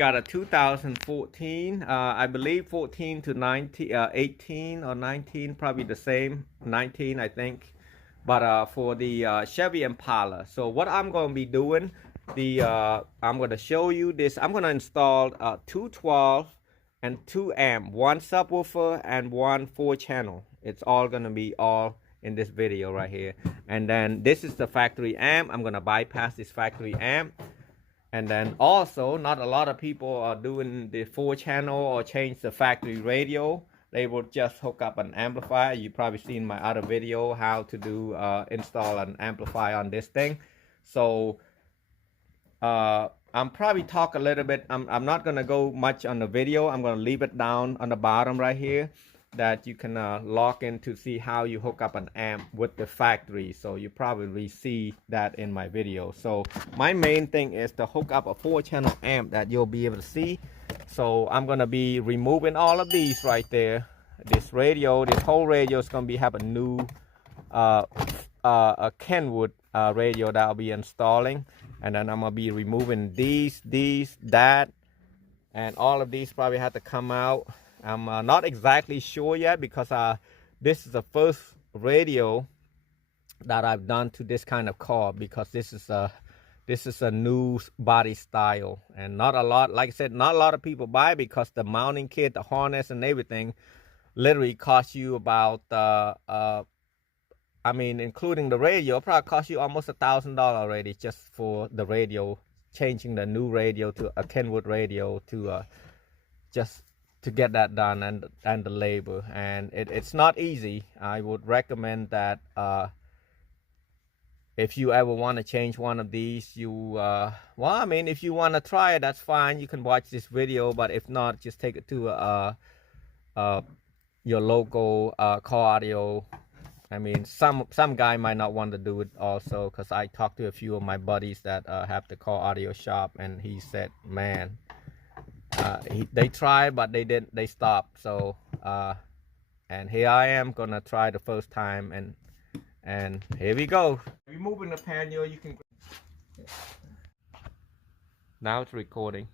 got a 2014, I believe 14 to 19, 18 or 19, probably the same, 19 I think. But for the Chevy Impala. So what I'm going to be doing, I'm going to show you this. I'm going to install 212 and 2 amp, one subwoofer and one 4-channel. It's all going to be all in this video right here. And then this is the factory amp. I'm going to bypass this factory amp. And then also, not a lot of people are doing the 4-channel or change the factory radio. They will just hook up an amplifier. You probably seen my other video how to do install an amplifier on this thing. So I'm probably talk a little bit. I'm not gonna go much on the video. I'm gonna leave it down on the bottom right here that you can log in to see how you hook up an amp with the factory. So you probably see that in my video. So my main thing is to hook up a 4-channel amp that you'll be able to see. So I'm gonna be removing all of these right there. This radio, this whole radio is gonna have a new a kenwood radio that I'll be installing. And then I'm gonna be removing these, that, and all of these probably have to come out. I'm not exactly sure yet because this is the first radio that I've done to this kind of car, because this is a new body style, and not a lot, like I said, not a lot of people buy it because the mounting kit, the harness and everything literally cost you about I mean, including the radio, probably cost you almost $1,000 already just for the radio, changing the new radio to a kenwood radio to just to get that done, and the labor, and it's not easy. I would recommend that if you ever want to change one of these, you well, I mean, if you want to try it, that's fine. You can watch this video, but if not, just take it to your local car audio. I mean, some guy might not want to do it also, because I talked to a few of my buddies that have the car audio shop, and he said, man, they tried, but they stopped. So and here I am gonna try the first time, and here we go. Removing the panel, you can. Now it's recording.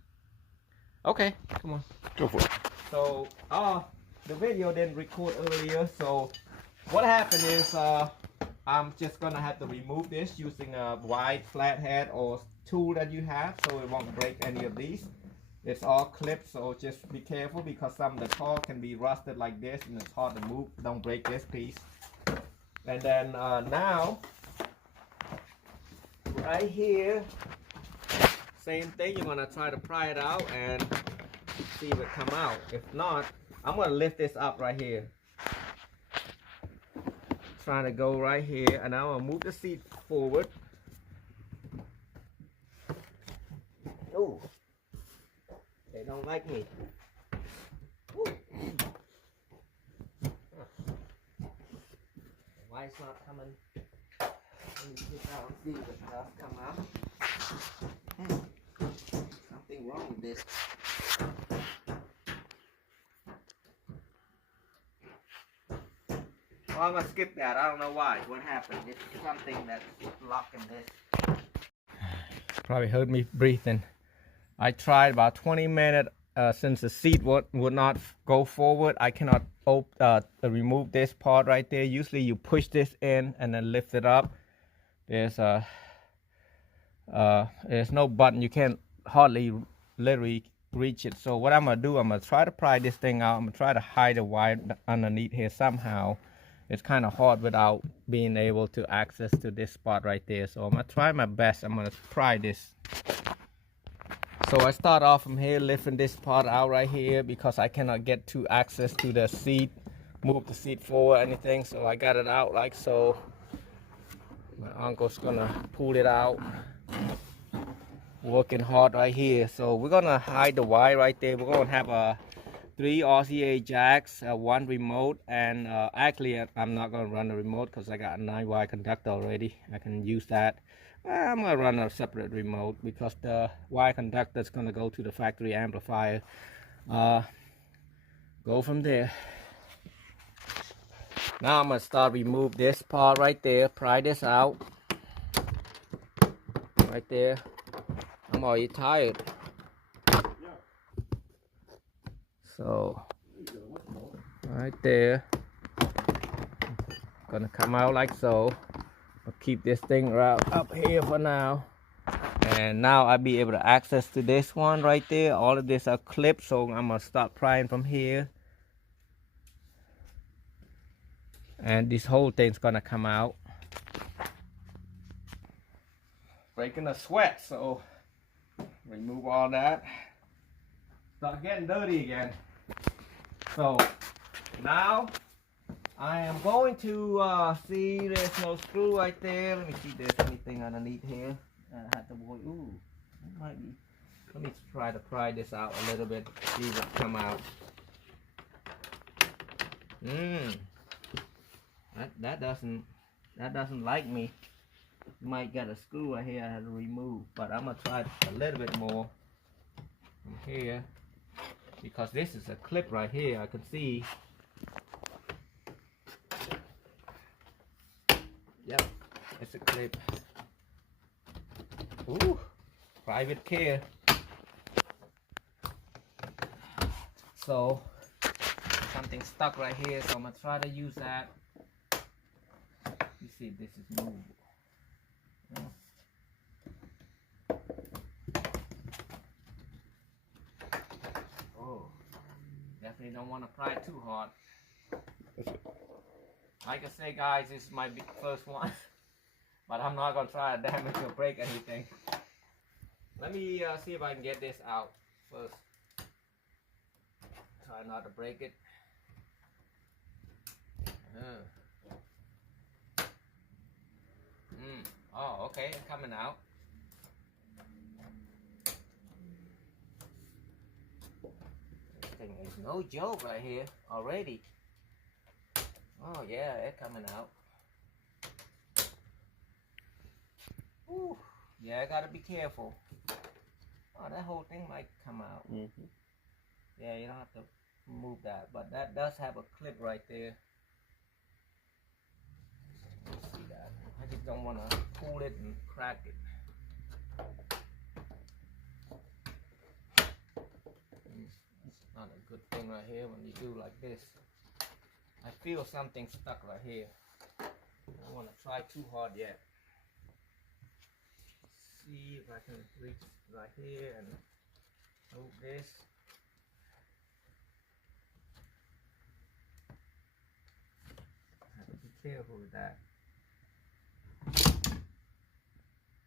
Okay, come on, Go for it. So the video didn't record earlier, so what happened is I'm just gonna have to remove this using a wide flathead or tool that you have, so it won't break any of these. It's all clipped, so just be careful because some of the core can be rusted like this and it's hard to move. Don't break this piece. And then now, right here, same thing. You're gonna try to pry it out and see if it come out. If not, I'm gonna lift this up right here. Trying to go right here, and I'm gonna move the seat forward. Oh. They don't like me. Why it's not coming? Let me sit down and see if it does come out. Something wrong with this. Well, I'm gonna skip that. I don't know why. What happened? It's something that's blocking this. Probably heard me breathing. I tried about 20 minutes since the seat would not go forward. I cannot remove this part right there. Usually you push this in and then lift it up. There's no button. You can't hardly literally reach it. So what I'm gonna do, I'm gonna try to pry this thing out. I'm gonna try to hide the wire underneath here somehow. It's kind of hard without being able to access to this spot right there. So I'm gonna try my best. I'm gonna pry this. So I start off from here, lifting this part out right here because I cannot get to access to the seat, move the seat forward or anything. So I got it out like so. My uncle's gonna pull it out. Working hard right here. So we're gonna hide the wire right there. We're gonna have 3 RCA jacks, 1 remote, and actually I'm not gonna run the remote because I got a 9-wire conductor already. I can use that. I'm gonna run a separate remote because the wire conductor is gonna go to the factory amplifier. Go from there. Now I'm gonna start remove this part right there. Pry this out. Right there. I'm already tired. So right there, gonna come out like so. I'll keep this thing right up here for now. And now I'll be able to access to this one right there. All of this are clipped, so I'm gonna start prying from here. And this whole thing's gonna come out. Breaking a sweat, so remove all that. Start getting dirty again. So now I am going to see there's no screw right there. Let me see if there's anything underneath here. I had to boy. Ooh, it might be. Let me try to pry this out a little bit. See what come out. That doesn't like me. Might get a screw right here I had to remove, but I'm gonna try a little bit more from here because this is a clip right here. I can see. Yep, it's a clip. Ooh, private care. So something stuck right here, so I'm gonna try to use that. You see if this is movable. Oh, definitely don't want to pry too hard. Like I say, guys, this is my first one, but I'm not gonna try to damage or break anything. Let me see if I can get this out first. Try not to break it. Oh, okay, it's coming out. This thing is no joke right here already. Oh yeah, it's coming out. Ooh, yeah, I gotta be careful. Oh, that whole thing might come out. Yeah, you don't have to move that, but that does have a clip right there. Let's see that. I just don't want to pull it and crack it. It's not a good thing right here when you do like this. I feel something stuck right here. I don't want to try too hard yet. See if I can reach right here and move this. Have to be careful with that.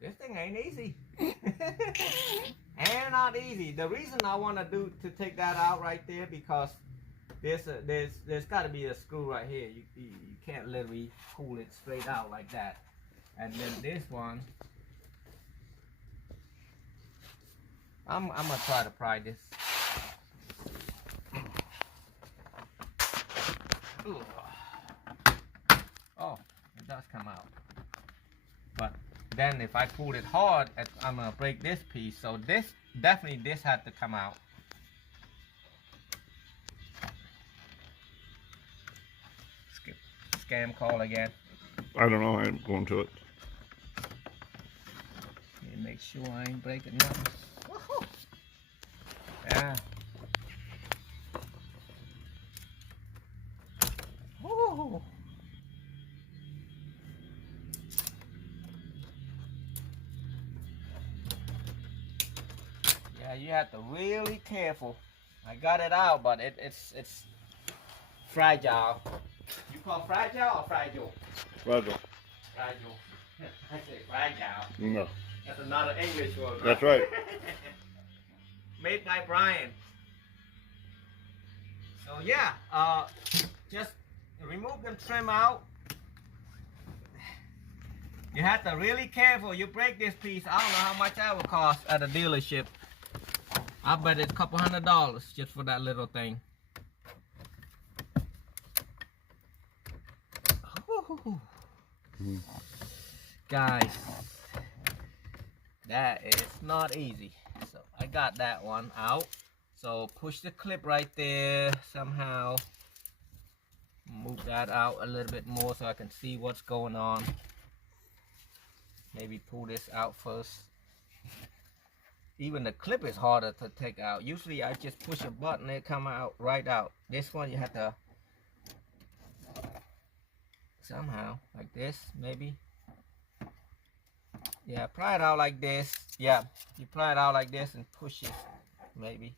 This thing ain't easy. And not easy. The reason I want to take that out right there because there's got to be a screw right here. You can't literally pull it straight out like that. And then this one, I'm gonna try to pry this. Oh, it does come out. But then if I pull it hard, I'm gonna break this piece. So this had to come out. Scam call again. I don't know. I'm going to it. Make sure I ain't breaking nothing. Woohoo! Yeah. Woo! Yeah, you have to really careful. I got it out, but it's fragile. You call fragile or fragile? Fragile. Fragile. I say fragile. No. That's another English word. That's right. Made by Brian. So yeah, just remove the trim out. You have to really careful. You break this piece. I don't know how much that will cost at a dealership. I bet it's a couple $100 just for that little thing. Guys, that is not easy. So I got that one out. So push the clip right there somehow. Move that out a little bit more so I can see what's going on. Maybe pull this out first. even the clip is harder to take out. Usually I just push a button, it come out right out. This one you have to somehow like this, maybe. Yeah, pry it out like this. Yeah, you pry it out like this and push it, maybe.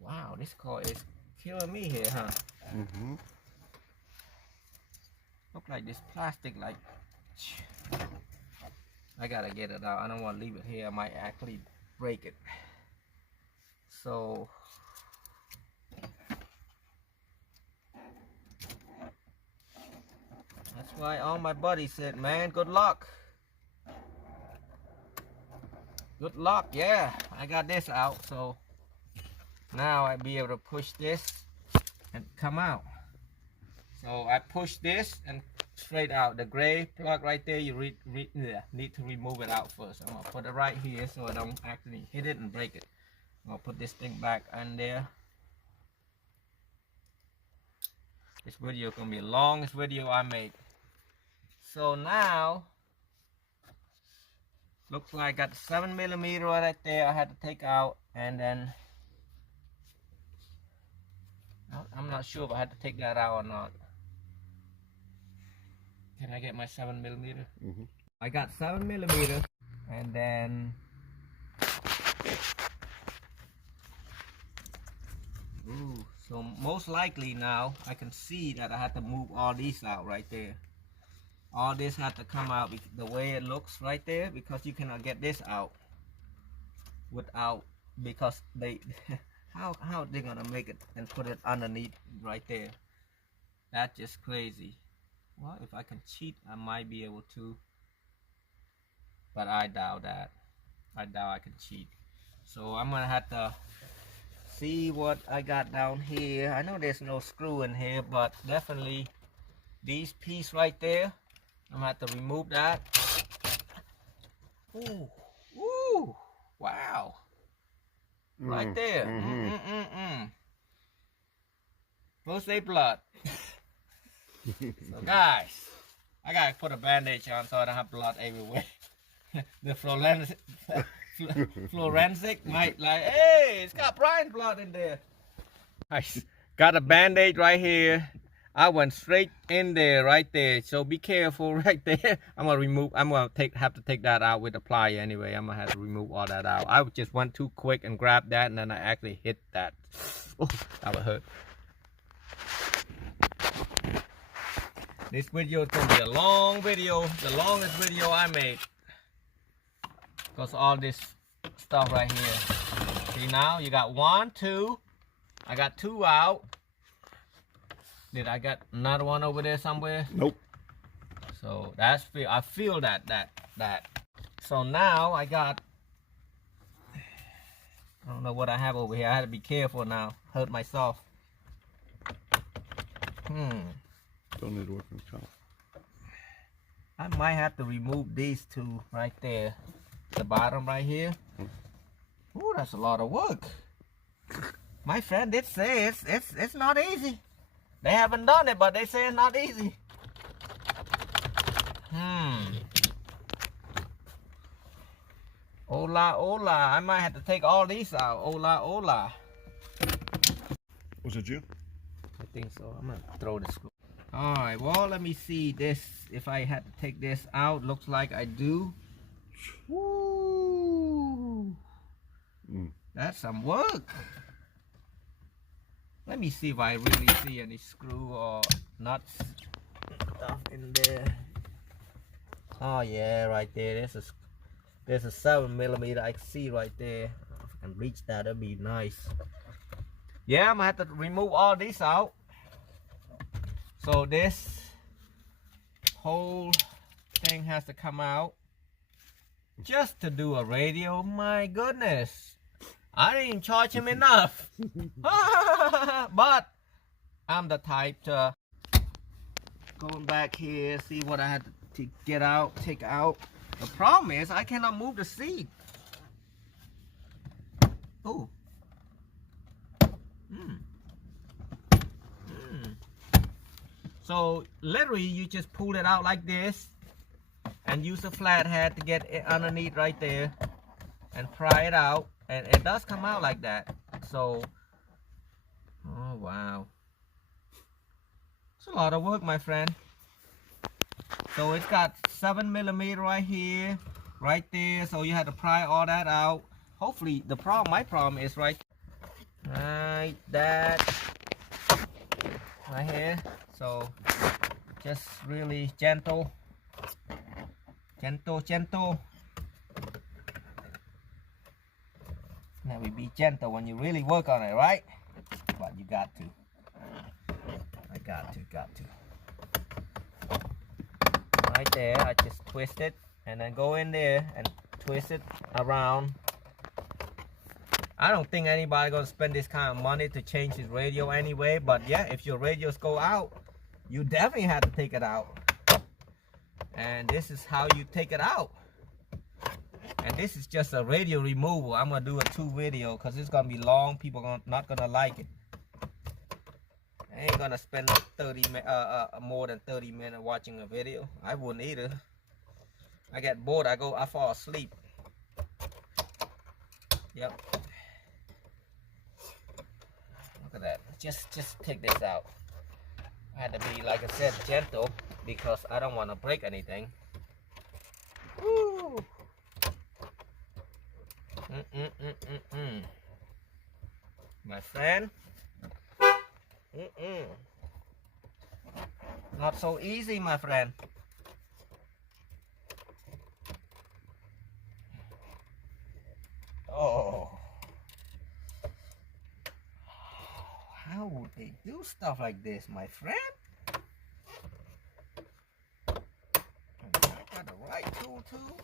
Wow, this car is killing me here, huh? Mm-hmm. Look like this plastic, like. I gotta get it out. I don't want to leave it here. I might actually break it. So that's why all my buddies said, man, good luck. Good luck, yeah. I got this out, so now I'll be able to push this and come out. So I push this and straight out. The gray plug right there, you need to remove it out first. I'm gonna put it right here so I don't actually hit it and break it. I'm gonna put this thing back on there. This video is gonna be the longest video I made. So now, looks like I got the 7mm right there I had to take out, and then I'm not sure if I had to take that out or not. Can I get my 7mm? Mm-hmm. I got 7mm, and then so most likely now I can see that I had to move all these out right there. All this had to come out the way it looks right there, because you cannot get this out without, because they how they gonna make it and put it underneath right there. That's just crazy. Well, if I can cheat, I might be able to, but I doubt that. I doubt I can cheat. So I'm gonna have to see what I got down here. I know there's no screw in here, but definitely these pieces right there, I'm gonna have to remove that. Ooh, ooh, wow. Right there. First aid blood. So guys, I gotta put a bandage on so I don't have blood everywhere. The forensic might like, hey, it's got Brian's blood in there. I got a bandage right here. I went straight in there, right there. So be careful right there. I'm gonna have to take that out with a plier anyway. I'm gonna have to remove all that out. I just went too quick and grabbed that, and then I actually hit that. Oh, that would hurt. This video is gonna be a long video, the longest video I made, because all this stuff right here. See now, you got 1, 2. I got 2 out. Did I got another one over there somewhere? Nope. So that's, I feel that. So now I got, I don't know what I have over here. I had to be careful now. Hurt myself. Don't need to work on the top. I might have to remove these 2 right there. The bottom right here. Ooh, that's a lot of work. My friend did say it's not easy. They haven't done it, but they say it's not easy. Hola, hola. I might have to take all these out. Hola, hola. Was it you? I think so. I'm gonna throw this. Alright, well, let me see this. If I had to take this out, looks like I do. Woo! That's some work. Let me see if I really see any screw or nuts stuff in there. Oh yeah, right there. There's a 7mm I can see right there. If I can reach that, that'd be nice. Yeah, I'm gonna have to remove all these out. So this whole thing has to come out just to do a radio. My goodness, I didn't even charge him enough. But I'm the type to going back here, see what I had to get out, take out. The problem is I cannot move the seat. Oh. So literally you just pull it out like this and use a flathead to get it underneath right there. and pry it out, and it does come out like that. So, oh wow, it's a lot of work, my friend. So it's got 7mm right here, right there. So you had to pry all that out. Hopefully, my problem is right that right here. So just really gentle. Now we be gentle when you really work on it, right? But you got to. I got to. Right there, I just twist it and then go in there and twist it around. I don't think anybody gonna spend this kind of money to change his radio anyway, but yeah, if your radios go out, you definitely have to take it out. And this is how you take it out. And this is just a radio removal. I'm gonna do a 2 video because it's gonna be long. People not gonna like it. I ain't gonna spend more than 30 minutes watching a video. I wouldn't either. I get bored. I fall asleep. Yep. Look at that. Just take this out. I had to be, like I said, gentle because I don't want to break anything. Woo. My friend. Not so easy, my friend. Oh. How would they do stuff like this, my friend? I got the right tool too.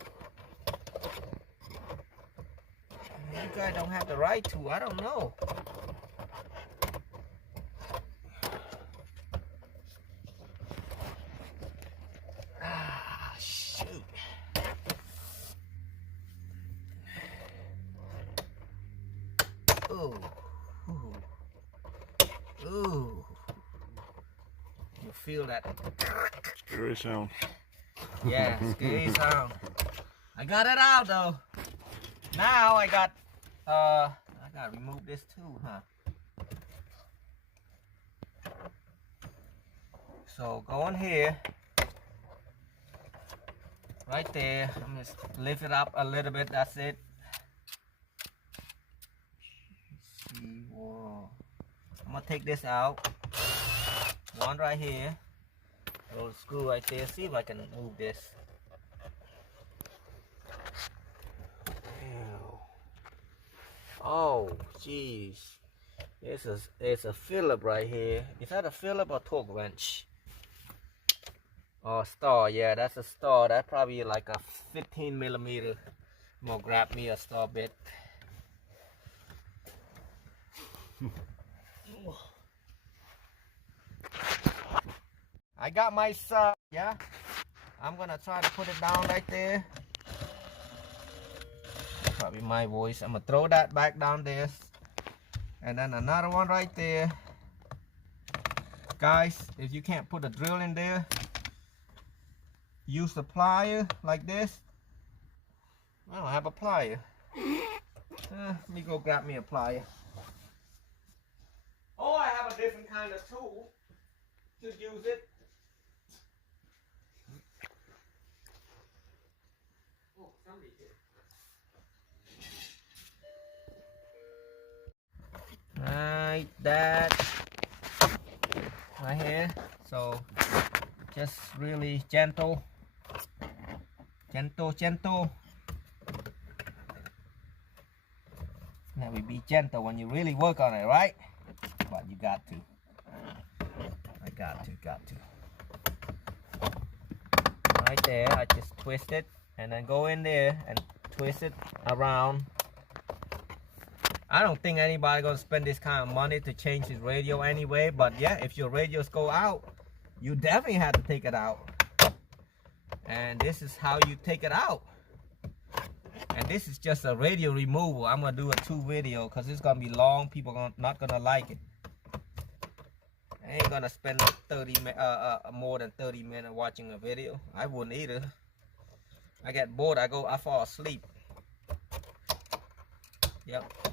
You guys don't have the right tool. I don't know. Shoot. Ooh. Ooh. You feel that? Scary sound. Yeah, scary sound. I got it out though. Now I gotta remove this too, huh? So go in here. Right there. I'm just lift it up a little bit, that's it. Let's see, whoa. I'm gonna take this out. One right here. Little screw right there. See if I can move this. Ew. Oh, jeez. It's a Phillip right here. Is that a Phillip or torque wrench? Oh, star. Yeah, that's a star. That's probably like a 15mm. I'm gonna grab me a star bit. I got my yeah. I'm gonna try to put it down right there. Probably my voice. I'm gonna throw that back down there. And then another one right there. Guys, if you can't put a drill in there, use the plier like this. I don't have a plier. Let me go grab me a plier. Or I have a different kind of tool to use it. Oh, somebody did. Right, that right here. So just really gentle. Now we be gentle when you really work on it, right? But you got to. I got to. Right there, I just twist it and then go in there and twist it around. I don't think anybody gonna spend this kind of money to change his radio anyway, but yeah, if your radios go out, you definitely have to take it out. And this is how you take it out. And this is just a radio removal. I'm gonna do a 2 video because it's gonna be long. People not gonna like it. I ain't gonna spend more than 30 minutes watching a video. I wouldn't either. I get bored. I fall asleep. Yep.